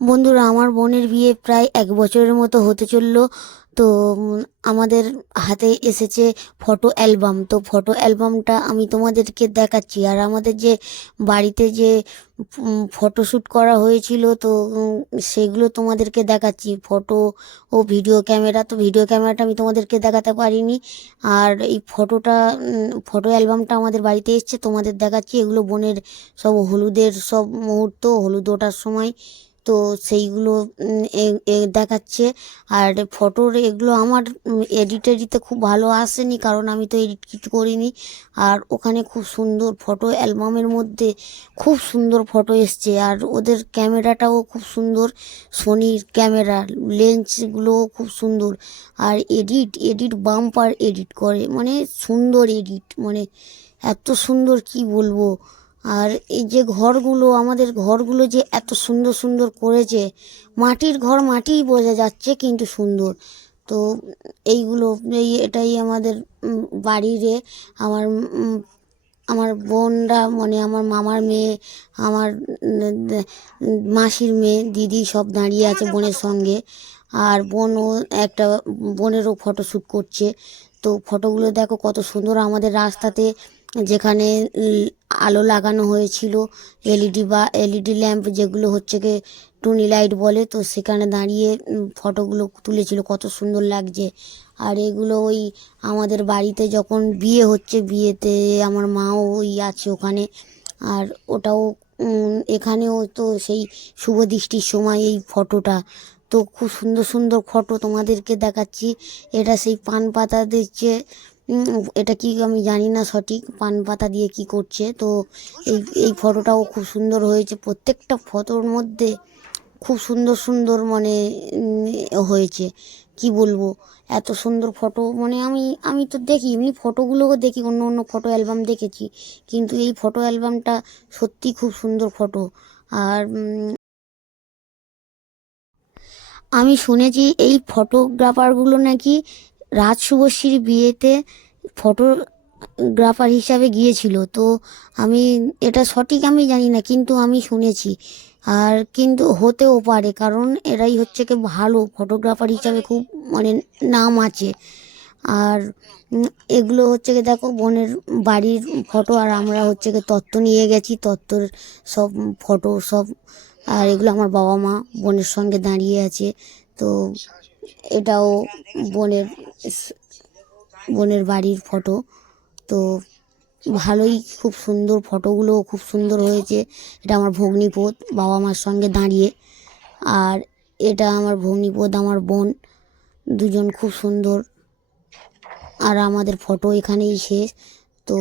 বন্ধুরা, আমার বোনের বিয়ে প্রায় 1 বছরের মতো হতে চললো। তো আমাদের হাতে এসেছে ফটো অ্যালবাম। তো ফটো অ্যালবামটা আমি তোমাদেরকে দেখাচ্ছি। আর আমাদের যে বাড়িতে যে ফটোশ্যুট করা হয়েছিল, তো সেগুলো তোমাদেরকে দেখাচ্ছি। ফটো ও ভিডিও ক্যামেরা, তো ভিডিও ক্যামেরাটা আমি তোমাদেরকে দেখাতে পারিনি। আর এই ফটো অ্যালবামটা আমাদের বাড়িতে এসছে, তোমাদের দেখাচ্ছি। এগুলো বোনের সব হলুদের সব মুহূর্ত, হলুদ ওঠার সময়, তো সেইগুলো দেখাচ্ছে। আর ফটোর এগুলো আমার এডিটে খুব ভালো আসেনি, কারণ আমি তো এডিট কিছু করিনি। আর ওখানে খুব সুন্দর ফটো অ্যালবামের মধ্যে খুব সুন্দর ফটো এসছে। আর ওদের ক্যামেরাটাও খুব সুন্দর, সোনির ক্যামেরা, লেন্সগুলোও খুব সুন্দর। আর এডিট বাম্পার এডিট করে, মানে সুন্দর এডিট, মানে এত সুন্দর কি বলবো। আর এই যে ঘরগুলো, আমাদের ঘরগুলো যে এত সুন্দর সুন্দর করেছে, মাটির ঘর, মাটিই বোঝা যাচ্ছে কিন্তু সুন্দর। তো এইগুলো এটাই আমাদের বাড়িরে আমার আমার বোনরা, মানে আমার মামার মেয়ে, আমার মাসির মেয়ে, দিদি সব দাঁড়িয়ে আছে বোনের সঙ্গে। আর বোনও একটা, বোনেরও ফটোশ্যুট করছে। তো ফটোগুলো দেখো কত সুন্দর। আমাদের রাস্তাতে যেখানে আলো লাগানো হয়েছিল, এলইডি ল্যাম্প, যেগুলো হচ্ছে কি টুনি লাইট বলে, তো সেখানে দাঁড়িয়ে ফটোগুলো তুলেছিল, কত সুন্দর লাগছে। আর এগুলো ওই আমাদের বাড়িতে যখন বিয়ে হচ্ছে, বিয়েতে আমার মাও ওই আছে ওখানে। আর ওটাও এখানেও তো সেই শুভ দৃষ্টির সময় এই ফটোটা, তো খুব সুন্দর সুন্দর ফটো তোমাদেরকে দেখাচ্ছি। এটা সেই পান পাতা দিচ্ছে, এটা কি আমি জানি না সঠিক, পান পাতা দিয়ে কি করছে। তো এই এই ফটোটাও খুব সুন্দর হয়েছে। প্রত্যেকটা ফটোর মধ্যে খুব সুন্দর সুন্দর, মানে হয়েছে, কি বলবো, এত সুন্দর ফটো। মানে আমি তো দেখি, এমনি ফটোগুলোও দেখি, অন্য অন্য ফটো অ্যালবাম দেখেছি, কিন্তু এই ফটো অ্যালবামটা সত্যি খুব সুন্দর ফটো। আর আমি শুনেছি এই ফটোগ্রাফারগুলো নাকি রাজ শুভশ্রীর বিয়েতে ফটোগ্রাফার হিসাবে গিয়েছিল। তো আমি এটা সঠিক আমি জানি না, কিন্তু আমি শুনেছি। আর কিন্তু হতেও পারে, কারণ এরাই হচ্ছে কি ভালো ফটোগ্রাফার হিসাবে, খুব মানে নাম আছে। আর এগুলো হচ্ছে কি দেখো বোনের বাড়ির ফটো। আর আমরা হচ্ছে কি তত্ত্ব নিয়ে গেছি, তত্ত্বর সব ফটো সব। আর এগুলো আমার বাবা মা বোনের সঙ্গে দাঁড়িয়ে আছে। তো এটাও বোনের বোনের বাড়ির ফটো। তো ভালোই, খুব সুন্দর, ফটোগুলোও খুব সুন্দর হয়েছে। এটা আমার ভগ্নিপোত বাবা মার সঙ্গে দাঁড়িয়ে। আর এটা আমার ভগ্নিপোত, আমার বোন, দুজন খুব সুন্দর। আর আমাদের ফটো এখানেই শেষ। তো